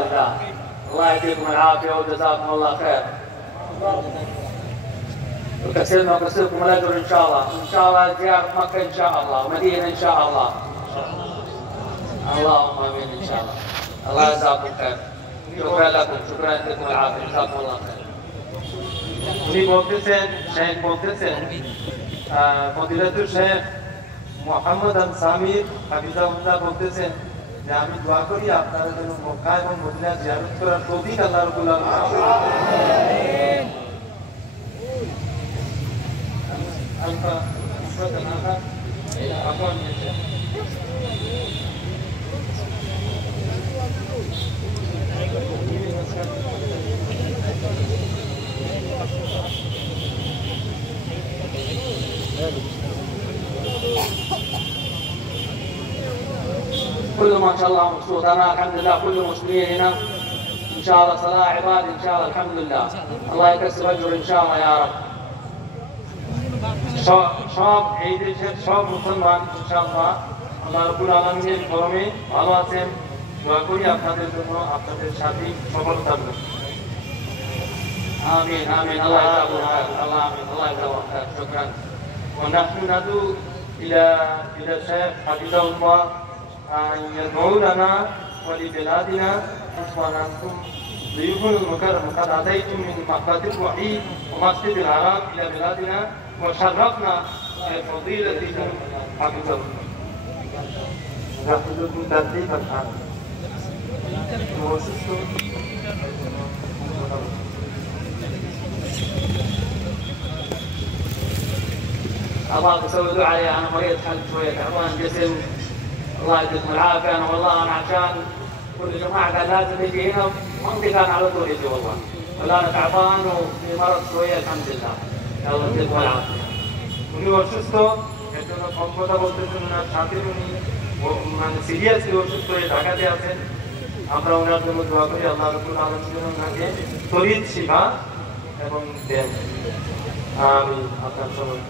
لله. الله يعطيكم العافيه وجزاكم الله خير. وكسرنا وكسركم الاجر ان شاء الله، ان شاء الله زياره مكه ان شاء الله ومدينه ان شاء الله. اللهم امين ان شاء الله. الله يجزاكم خير. شكرا لكم، شكرا لكم العافيه، جزاكم الله خير. উনি বলতেছেন, শেখ বলতেছেন, ফজিলাতুল শেখ মোহাম্মদ আল সামির হাফিজাহুল্লাহ বলতেছেন যে আমি দোয়া করি আপনারা যেন মক্কা এবং মদিনা জিয়ারত করার তৌফিক আল্লাহ রাব্বুল كله ما شاء الله مبسوط. انا الحمد لله كل المسلمين هنا ان شاء الله صلاه عباد ان شاء الله. الحمد لله. الله يكسر اجر ان شاء الله يا رب. সব এই দেশের সব মুসলমান ইনশাআল্লাহ আল্লাহ রাব্বুল আলামিনের করমে ভালো আছেন। দোয়া করি আপনাদের জন্য, আপনাদের সাথে সফলতা হবে। امين امين. الله يجزاكم خير. الله امين. الله يجزاكم خير. شكرا. ونحن ندعو الى الشيخ حفظه الله ان يدعو لنا ولبلادنا. وانتم ضيوف المكرم قد اتيتم من مكة الوحيد ومسجد الحرام الى بلادنا وشرفنا بفضيلتكم حفظه الله. يحفظكم ترتيب الحال. ابغاك تسوي دعاء علي، انا مريض حل شويه تعبان جسم. الله يديكم العافيه. انا والله انا عشان كل جماعه قال لازم يجي هنا منطقه انا على طول يجي والله. ولا انا تعبان وفي مرض شويه الحمد لله. الله يديكم العافيه. উনি অসুস্থ, এর জন্য কম কথা বলতেছেন। ওনার সাথে উনি মানে সিরিয়াসলি অসুস্থ হয়ে ঢাকাতে আছেন। আমরা ওনার জন্য দোয়া করি আল্লাহ রাব্বুল আলামিন ওনাকে তরিত শিফা এবং দেন। আমি আপনার সবাই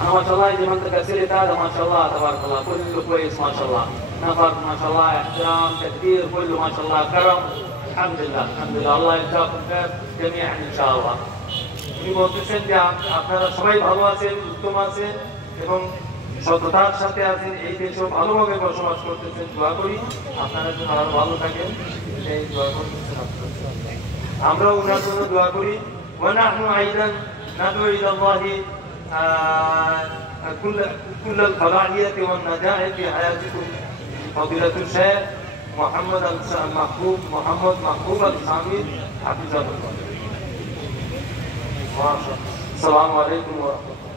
انا ما شاء الله يجي منطقه سيرت هذا ما شاء الله تبارك الله كله كويس ما شاء الله. نفر ما شاء الله، احترام، تقدير، كله ما شاء الله، كرم. الحمد لله الحمد لله. الله يجزاكم خير جميعا ان شاء الله. উনি বলতেছেন যে আপনারা সবাই ভালো আছেন, উত্তম আছেন এবং সততার সাথে আছেন, এই দেশেও ভালোভাবে বসবাস করতেছেন। দোয়া করি আপনারা যেন আরো ভালো থাকেন, সেই দোয়া করতেছেন। আমরা ওনার জন্য দোয়া করি। ونحن أيضا ندعو إلى الله كل الفلاحية والنجاح في حياتكم. فضيلة الشيخ محمد محبوب السامي حفظه الله. السلام عليكم ورحمة الله.